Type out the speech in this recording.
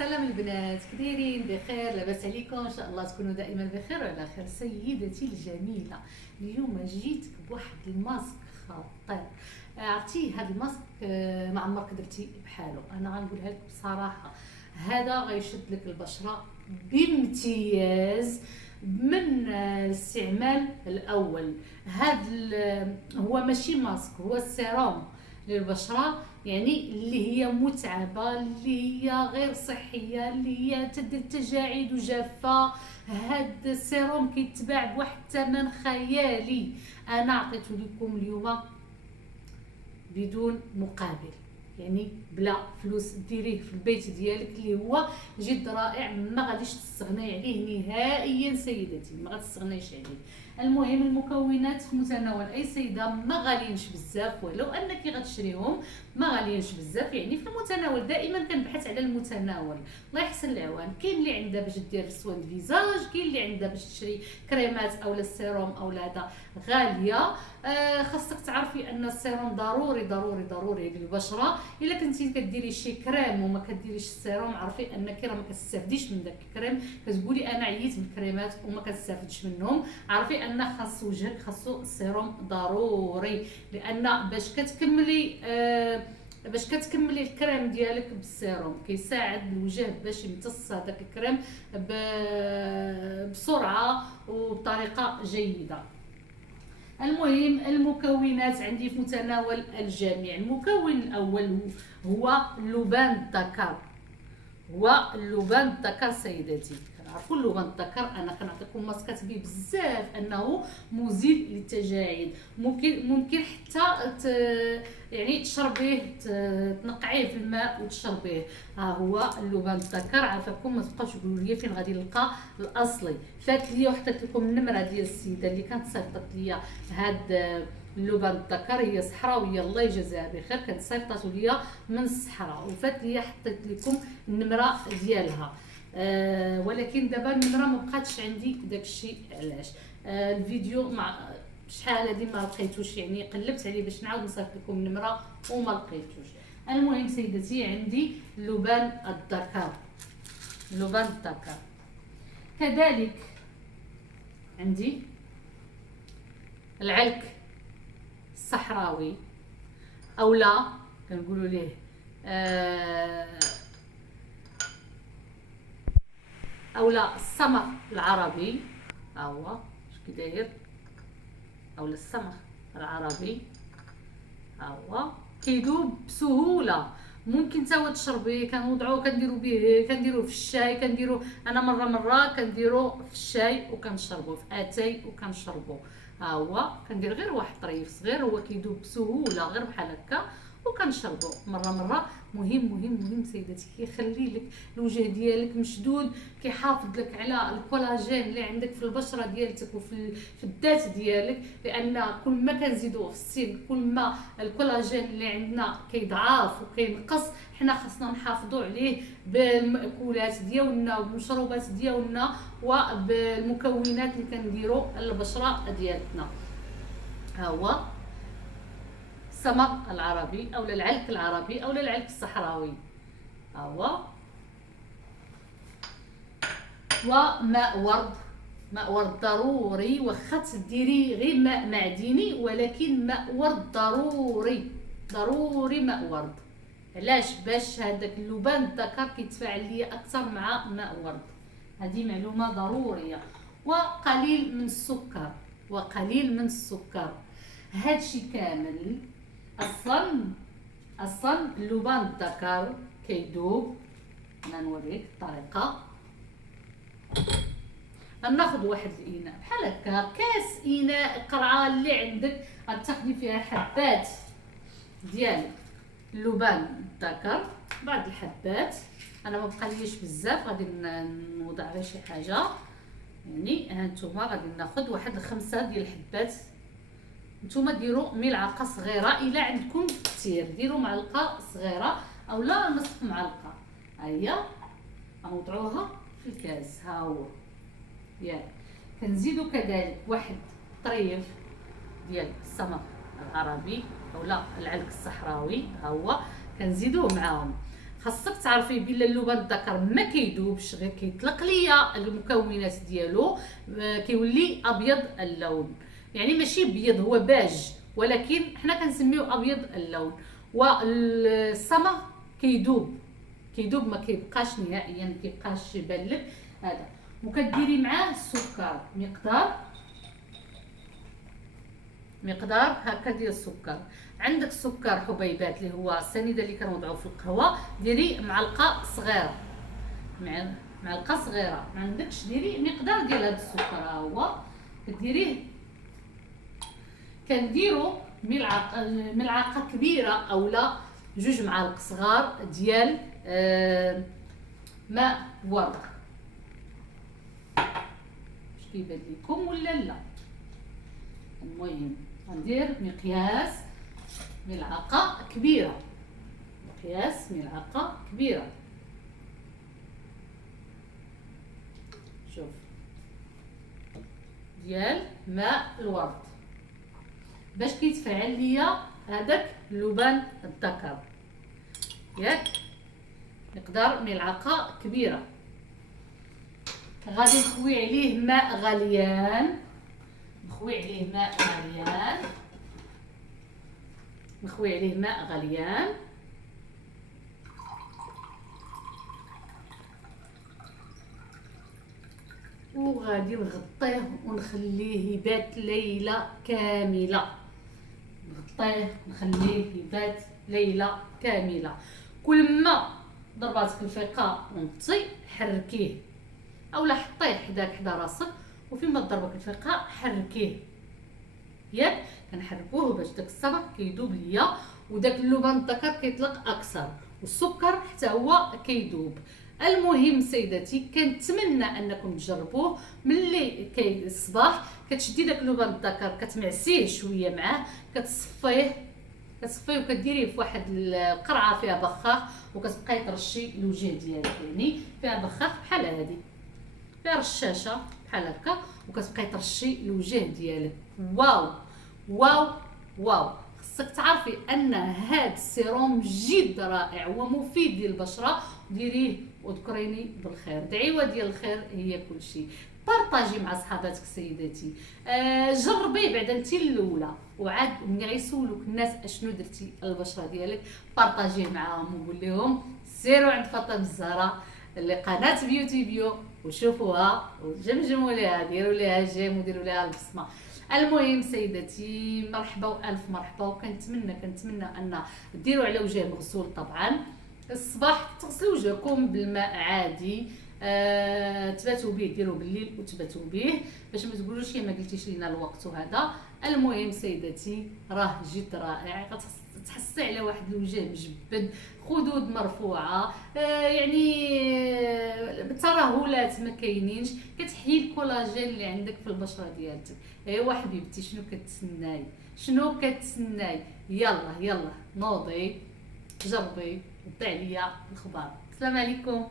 سلام البنات، كدايرين؟ بخير؟ لاباس عليكم؟ ان شاء الله تكونوا دائما بخير وعلى خير. سيدتي الجميله، اليوم جيتك بواحد الماسك خطير. عرفتي هذا الماسك ما عمرك درتي بحاله. انا غنقولها لك بصراحه، هذا غيشد لك البشره بامتياز من الاستعمال الاول. هذا هو ماشي ماسك، هو السيروم للبشره، يعني اللي هي متعبه، اللي هي غير صحيه، اللي هي تدير تجاعيد وجافه. هاد السيروم كيتباع بواحد الثمن خيالي، انا عطيته لكم اليوم بدون مقابل، يعني بلا فلوس، ديريه في البيت ديالك اللي هو جد رائع، ما غاديش تستغني عليه نهائيا سيدتي، ما غتستغنيش عليه. المهم المكونات في متناول اي سيده، ما غاليينش بزاف، ولو انك غتشريهم ما غاليينش بزاف، يعني في المتناول. دائما كنبحث على المتناول، الله يحسن العوان. كاين اللي عندها باش دير سوان فيزاج، كاين اللي عندها باش تشري كريمات اولا السيروم اولا هذا غاليه. خاصك تعرفي ان السيروم ضروري ضروري ضروري للبشره. الا كنتي كديري شي كريم وما كديريش السيروم، عرفي انك راه ما كتستافديش من داك الكريم. كتقولي انا عييت من الكريمات وما كتستافدش منهم، عرفي ان خاص وجهك خاصو السيروم ضروري، لان باش كتكملي الكريم ديالك بالسيروم كيساعد الوجه باش يمتص هذاك الكريم بسرعه وبطريقه جيده. المهم المكونات عندي في متناول الجميع. المكون الاول هو اللبان الذكر. هو اللبان الذكر سيداتي، كنعرفوا اللبان الذكر، انا كنعطيكم ماسكات به بزاف انه مزيل للتجاعيد. ممكن حتى يعني تشربيه، تنقعيه في الماء وتشربيه. ها هو اللبان الذكر. عافاكم ما تبقاوش تقولوا لي فين غادي نلقى الاصلي. فات ليا وحطيت لكم النمره ديال السيده اللي كانت صيفطت ليا هاد اللبان الذكر، هي صحراويه الله يجازيها بخير، كانت صيفطاتو ليا من الصحراء وفات ليا، حطيت لكم النمره ديالها. ولكن دابا النمره ما بقاتش عندي، داكشي علاش الفيديو مع شحال هادي ما لقيتوش، يعني قلبت عليه باش نعاود نصيفط لكم النمره وما لقيتوش. المهم سيدتي عندي اللبان الذكر، اللبان الذكر. كذلك عندي العلك الصحراوي اولا كنقولوا ليه اولا السمر العربي. ها هو اش كي داير، اولا السمر العربي. ها هو كيذوب بسهوله، ممكن تا هو تشربيه. كنوضعوه كنديروه في الشاي، انا مره كنديروه في الشاي وكنشربوه في اتاي وكنشربوه. ها هو كندير غير واحد طريف صغير، هو كيذوب بسهوله غير بحال هكا وكنشربو مره. مهم سيداتي، كيخلي لك الوجه ديالك مشدود، كيحافظ لك على الكولاجين اللي عندك في البشره ديالتك وفي الذات ديالك، لان كل ما كنزيدوه في السن كل ما الكولاجين اللي عندنا كيضعف وكينقص. حنا خاصنا نحافظوا عليه بالمأكولات ديالنا وبالمشروبات ديالنا وبالمكونات اللي كنديروا للبشره ديالتنا. ها هو السمر العربي اولا العلك العربي اولا العلك الصحراوي. ها هو وماء ورد. ماء ورد ضروري، واخا تديري غير ماء معدني، ولكن ماء ورد ضروري ماء ورد. علاش؟ باش هذاك اللبان الذكر كيتفاعل ليا اكثر مع ماء ورد. هذه معلومه ضروريه. وقليل من السكر. هادشي كامل اصلا اللبان الذكر كيذوب. انا نوريك الطريقه. غناخذ واحد الاناء بحال هكا، كاس اناء قرعه اللي عندك، غتاخدي فيها حبات ديال اللبان الذكر. بعض الحبات، انا ما بقاليش بزاف، غادي نوضع غير شي حاجه، يعني ها نتوما غادي ناخذ واحد 5 ديال الحبات. نتوما ديروا ملعقه صغيره، الا عندكم كثير ديروا معلقه صغيره اولا نصف معلقه. ها هي غنوضعوها في الكاس. ها هو ياك. كنزيدوا كذلك واحد طريف ديال السمر العربي اولا العلك الصحراوي. ها هو كنزيدوه معاهم. خاصك تعرفي بلا اللبن الذكر ما كيذوبش، غير كيطلق ليا المكونات ديالو كيولي ابيض اللون، يعني ماشي بيض، هو باج، ولكن حنا كنسميوه ابيض اللون. والصمغ كيذوب ما كيبقاش نهائيا، ما كيبقاش يبان لك هذا. وكديري معاه السكر، مقدار هكا ديال السكر. عندك السكر حبيبات اللي هو السنيده اللي كنوضعوه في القهوه، ديري معلقه صغيره، معلقه صغيره. ما عندكش ديري مقدار ديال هذا السكر، ها هو كديريه. كنديروا ملعقه كبيره اولا 2 معالق صغار ديال ماء ورد. واش كيبان لكم ولا لا؟ المهم غندير مقياس ملعقه كبيره، شوف، ديال ماء الورد، باش كيتفاعل ليا هذاك اللبن الذكر، ياك؟ مقدار ملعقه كبيره. غادي نخوي عليه ماء غليان، نخوي عليه ماء غليان. وغادي نغطيه ونخليه يبات ليله كامله، كل ما ضرباتك الفيقه ونطي حركيه، اولا حطيه حدا راسك، وفيما ضربك الفيقه حركيه، ياك؟ كنحركوه باش داك الصبغ كيذوب ليا، وداك اللبن الذكر كيطلق اكثر، والسكر حتى هو كيذوب. المهم سيداتي، كنتمنى انكم تجربوه. ملي الصباح كتشدي داك اللبن الذكر كتمعسيه شويه معاه، كتصفيه وكديريه في واحد القرعه فيها بخاخ، وكتبقاي ترشي الوجه ديالك، يعني فيها بخاخ بحال هذه، فيها رشاشه بحال هكا، وكتبقاي ترشي الوجه ديالك. واو واو واو! خصك تعرفي ان هذا السيروم جد رائع ومفيد للبشره. ديريه وذكريني بالخير، دعيوه ديال الخير هي كل شيء. بارطاجي مع صحاباتك سيداتي، جربيه بعدا انت الاولى، وعاد ملي غيسولوك الناس اشنو درتي للبشره ديالك، بارطاجيه معاهم وقول لهم سيروا عند فاطمه الزهراء اللي قناه بيوتي بيو وشوفوها وجمجموا ليها، ديروا ليها جيم وديروا ليها البصمه. المهم سيداتي، مرحبا والف مرحبا، وكنتمنى ان ديروا على وجه مغسول. طبعا الصباح تغسلوا وجهكم بالماء عادي، تباتوا به، ديروا بالليل وتباتوا به، باش ما تقولوش ما قلتيش لينا الوقت وهذا. المهم سيداتي، راه جد رائع، تحسي على واحد الوجه مجبد، خدود مرفوعه، يعني ترهلات ما كاينينش، كتحيي الكولاجين اللي عندك في البشره ديالتك. ايوا حبيبتي، شنو كتسناي؟ يلا نوضي، جربي ودي عليا الخبار. السلام عليكم.